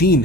3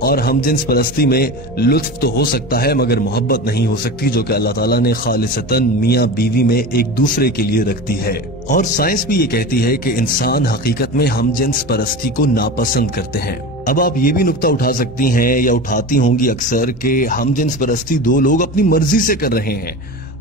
اور ہم جنس پرستی میں لطف تو ہو سکتا ہے مگر محبت نہیں ہو سکتی، جو کہ اللہ تعالیٰ نے خالصتاً میاں بیوی میں ایک دوسرے کے لیے رکھتی ہے۔ اور سائنس بھی یہ کہتی ہے کہ انسان حقیقت میں ہم جنس پرستی کو ناپسند کرتے ہیں۔ اب آپ یہ بھی نکتہ اٹھا سکتی ہیں یا اٹھاتی ہوں گی اکثر کہ ہم جنس پرستی دو لوگ اپنی مرضی سے کر رہے ہیں،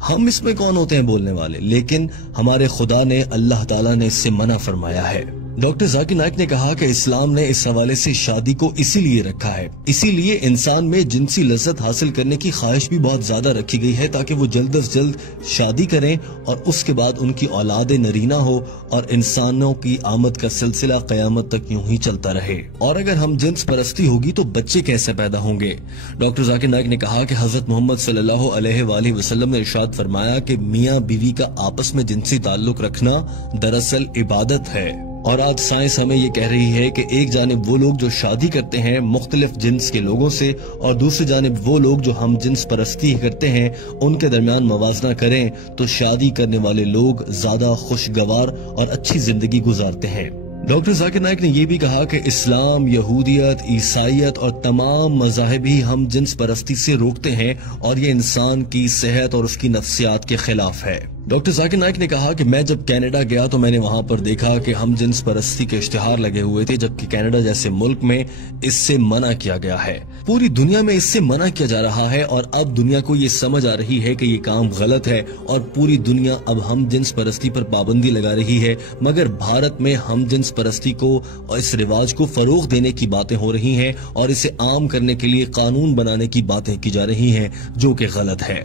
ہم اس میں کون ہوتے ہیں بولنے والے، لیکن ہمارے خدا نے، اللہ تعالیٰ نے اس سے منع فرمایا ہے۔ ڈاکٹر ذاکر نائک نے کہا کہ اسلام نے اس حوالے سے شادی کو اسی لیے رکھا ہے، اسی لیے انسان میں جنسی لذت حاصل کرنے کی خواہش بھی بہت زیادہ رکھی گئی ہے تاکہ وہ جلد از جلد شادی کریں اور اس کے بعد ان کی اولاد نرینہ ہو اور انسانوں کی آمد کا سلسلہ قیامت تک یوں ہی چلتا رہے۔ اور اگر ہم جنس پرستی ہوگی تو بچے کیسے پیدا ہوں گے؟ ڈاکٹر ذاکر نائک نے کہا کہ حضرت محمد صلی اللہ علیہ وآلہ وسلم نے ارشاد فرمایا کہ میاں بیوی کا آپس میں جنسی تعلق رکھنا دراصل عبادت ہے۔ اور آج سائنس ہمیں یہ کہہ رہی ہے کہ ایک جانب وہ لوگ جو شادی کرتے ہیں مختلف جنس کے لوگوں سے اور دوسری جانب وہ لوگ جو ہم جنس پرستی کرتے ہیں ان کے درمیان موازنہ کریں تو شادی کرنے والے لوگ زیادہ خوشگوار اور اچھی زندگی گزارتے ہیں۔ ڈاکٹر ذاکر نائک نے یہ بھی کہا کہ اسلام، یہودیت، عیسائیت اور تمام مذاہب ہی ہم جنس پرستی سے روکتے ہیں اور یہ انسان کی صحت اور اس کی نفسیات کے خلاف ہے۔ ڈاکٹر ذاکر نائک نے کہا کہ میں جب کینیڈا گیا تو میں نے وہاں پر دیکھا کہ ہم جنس پرستی کے اشتہار لگے ہوئے تھے، جبکہ کینیڈا جیسے ملک میں اس سے منع کیا گیا ہے۔ پوری دنیا میں اس سے منع کیا جا رہا ہے اور اب دنیا کو یہ سمجھ آ رہی ہے کہ یہ کام غلط ہے اور پوری دنیا اب ہم جنس پرستی پر پابندی لگا رہی ہے، مگر بھارت میں ہم جنس پرستی کو اور اس رواج کو فروغ دینے کی باتیں ہو رہی ہیں اور اسے عام کرنے کے لیے قانون بنانے کی باتیں کی جا رہی ہیں، جو کہ غلط ہے۔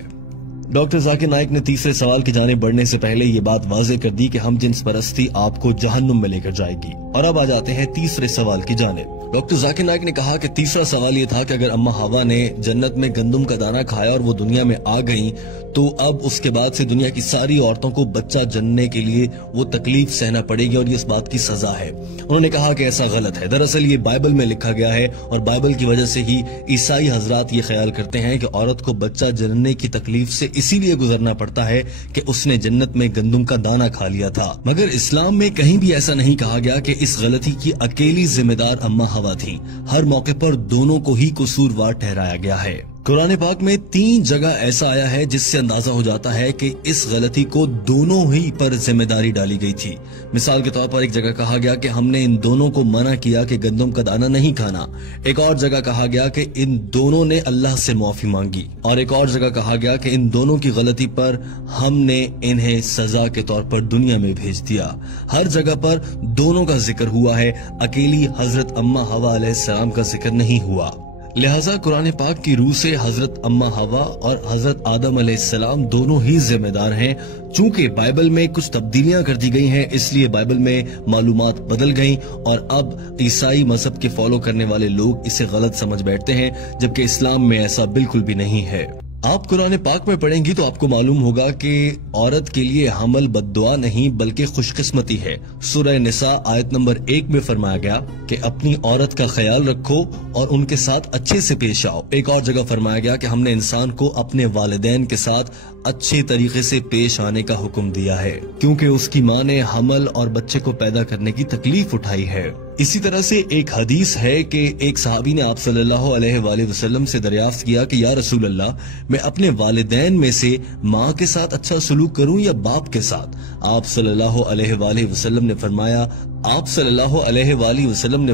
ڈاکٹر ذاکر نائک نے تیسرے سوال کی جانب بڑھنے سے پہلے یہ بات واضح کر دی کہ ہم جنس پرستی آپ کو جہنم میں لے کر جائے گی۔ اور اب آ جاتے ہیں تیسرے سوال کی جانب۔ ڈاکٹر ذاکر نائک نے کہا کہ تیسرا سوال یہ تھا کہ اگر اماں ہوا نے جنت میں گندم کا دانہ کھایا اور وہ دنیا میں آ گئیں تو اب اس کے بعد سے دنیا کی ساری عورتوں کو بچہ جننے کے لیے وہ تکلیف سہنا پڑے گی اور یہ اس بات کی سزا ہے۔ انہوں نے کہا کہ ایسا غلط ہے، دراصل یہ بائبل میں لکھا گیا ہے اور بائبل کی وجہ سے ہی عیسائی حضرات یہ خیال کرتے ہیں کہ عورت کو بچہ جننے کی تکلیف سے اسی لیے گزرنا پڑتا ہے کہ اس نے جنت میں گندم کا دانہ کھا لیا تھا، مگر اسلام میں کہیں بھی ایسا نہیں کہا گیا کہ اس غلطی کی اکیلی ذمہ دار اماں ہوا تھی۔ ہر موقع پر دونوں کو ہی قصوروار ٹھہرایا گیا ہے۔ قرآن پاک میں 3 جگہ ایسا آیا ہے جس سے اندازہ ہو جاتا ہے کہ اس غلطی کو دونوں ہی پر ذمہ داری ڈالی گئی تھی۔ مثال کے طور پر ایک جگہ کہا گیا کہ ہم نے ان دونوں کو منع کیا کہ گندم کا دانہ نہیں کھانا، ایک اور جگہ کہا گیا کہ ان دونوں نے اللہ سے معافی مانگی، اور ایک اور جگہ کہا گیا کہ ان دونوں کی غلطی پر ہم نے انہیں سزا کے طور پر دنیا میں بھیج دیا۔ ہر جگہ پر دونوں کا ذکر ہوا ہے، اکیلی حضرت اماں حوا علیہ السلام کا ذکر نہیں ہوا۔ لہٰذا قرآن پاک کی روح سے حضرت اماں حوا اور حضرت آدم علیہ السلام دونوں ہی ذمہ دار ہیں۔ چونکہ بائبل میں کچھ تبدیلیاں کر دی گئی ہیں اس لیے بائبل میں معلومات بدل گئیں اور اب عیسائی مذہب کے فالو کرنے والے لوگ اسے غلط سمجھ بیٹھتے ہیں، جبکہ اسلام میں ایسا بالکل بھی نہیں ہے۔ آپ قرآن پاک میں پڑھیں گی تو آپ کو معلوم ہوگا کہ عورت کے لیے حمل بد دعا نہیں بلکہ خوش قسمتی ہے۔ سورہ نساء آیت نمبر 1 میں فرمایا گیا کہ اپنی عورت کا خیال رکھو اور ان کے ساتھ اچھے سے پیش آؤ۔ ایک اور جگہ فرمایا گیا کہ ہم نے انسان کو اپنے والدین کے ساتھ اچھے طریقے سے پیش آنے کا حکم دیا ہے، کیونکہ اس کی ماں نے حمل اور بچے کو پیدا کرنے کی تکلیف اٹھائی ہے۔ اسی طرح سے ایک حدیث ہے کہ ایک صحابی نے آپ صلی اللہ علیہ وآلہ وسلم سے دریافت کیا کہ یا رسول اللہ، میں اپنے والدین میں سے ماں کے ساتھ اچھا سلوک کروں یا باپ کے ساتھ؟ آپ صلی اللہ علیہ وآلہ وسلم نے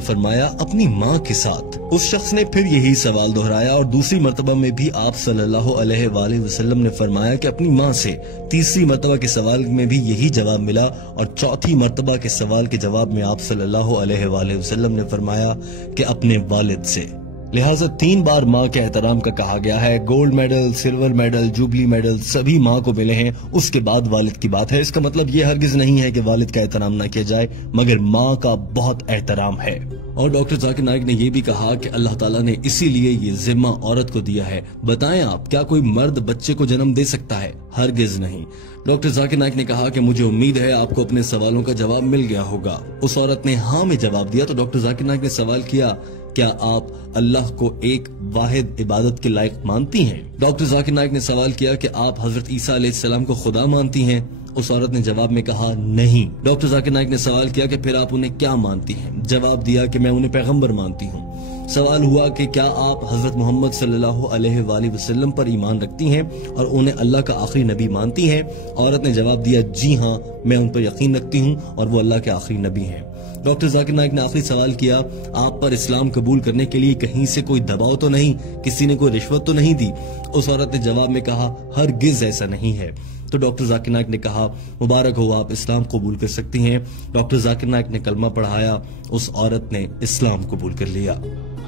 فرمایا اپنی ماں کے ساتھ۔ اس شخص نے پھر یہی سوال دہرایا اور دوسری مرتبہ میں بھی آپ صلی اللہ علیہ وآلہ وسلم نے فرمایا کہ اپنی ماں سے۔ تیسری مرتبہ کے سوال میں بھی یہی جواب ملا اور چوتھی مرتبہ کے سوال کے جواب میں آپ صلی اللہ علیہ وآلہ وسلم نے فرمایا کہ اپنے والد سے۔ لہٰذا 3 بار ماں کے احترام کا کہا گیا ہے۔ Gold medal, silver medal, jubilee medal سبھی ماں کو ملے ہیں، اس کے بعد والد کی بات ہے۔ اس کا مطلب یہ ہرگز نہیں ہے کہ والد کا احترام نہ کیا جائے، مگر ماں کا بہت احترام ہے۔ اور ڈاکٹر ذاکر نائک نے یہ بھی کہا کہ اللہ تعالیٰ نے اسی لیے یہ ذمہ عورت کو دیا ہے۔ بتائیں آپ، کیا کوئی مرد بچے کو جنم دے سکتا ہے؟ ہرگز نہیں۔ ڈاکٹر ذاکر نائک نے کہا کہ مجھے امید ہے آپ کو اپنے سوالوں کا جواب مل گیا ہوگا۔ اس عورت نے ہاں میں جواب دیا تو ڈاکٹر ذاکر نائک نے سوال کیا، کیا آپ اللہ کو ایک واحد عبادت کے لائق مانتی ہیں؟ ڈاکٹر ذاکر نائک نے سوال کیا کہ آپ حضرت عیسیٰ علیہ السلام کو خدا مانتی ہیں؟ اس عورت نے جواب میں کہا نہیں۔ ڈاکٹر ذاکر نائک نے سوال کیا کہ پھر آپ انہیں کیا مانتی ہیں؟ جواب دیا کہ میں انہیں پیغمبر مانتی ہوں۔ سوال ہوا کہ کیا آپ حضرت محمد صلی اللہ علیہ وآلہ وسلم پر ایمان رکھتی ہیں اور انہیں اللہ کا آخری نبی مانتی ہیں؟ عورت نے جواب دیا جی ہاں، میں ان پر یقین رکھتی ہوں اور وہ اللہ کے آخری نبی ہیں۔ ڈاکٹر ذاکر نائک نے آخری سوال کیا، آپ پر اسلام قبول کرنے کے لیے کہیں سے کوئی دباؤ تو نہیں، کسی نے کوئی رشوت تو نہیں دی؟ اس عورت نے جواب میں کہا ہرگز ایسا نہیں ہے۔ تو ڈاکٹر ذاکر نائک نے کہا مبارک ہو، آپ اسلام قبول کر سکتی ہیں۔ ڈاکٹر ذاکر نائک نے کلمہ پڑھایا، اس عورت نے اسلام قبول کر لیا۔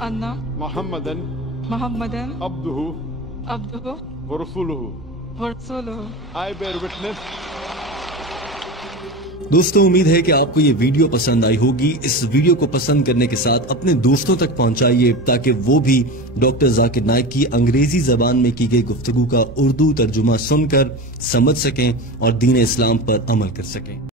انا محمدن عبدہ ورسولہ I bear witness. دوستوں، امید ہے کہ آپ کو یہ ویڈیو پسند آئی ہوگی۔ اس ویڈیو کو پسند کرنے کے ساتھ اپنے دوستوں تک پہنچائیے تاکہ وہ بھی ڈاکٹر ذاکر نائک کی انگریزی زبان میں کی گئی گفتگو کا اردو ترجمہ سن کر سمجھ سکیں اور دین اسلام پر عمل کر سکیں۔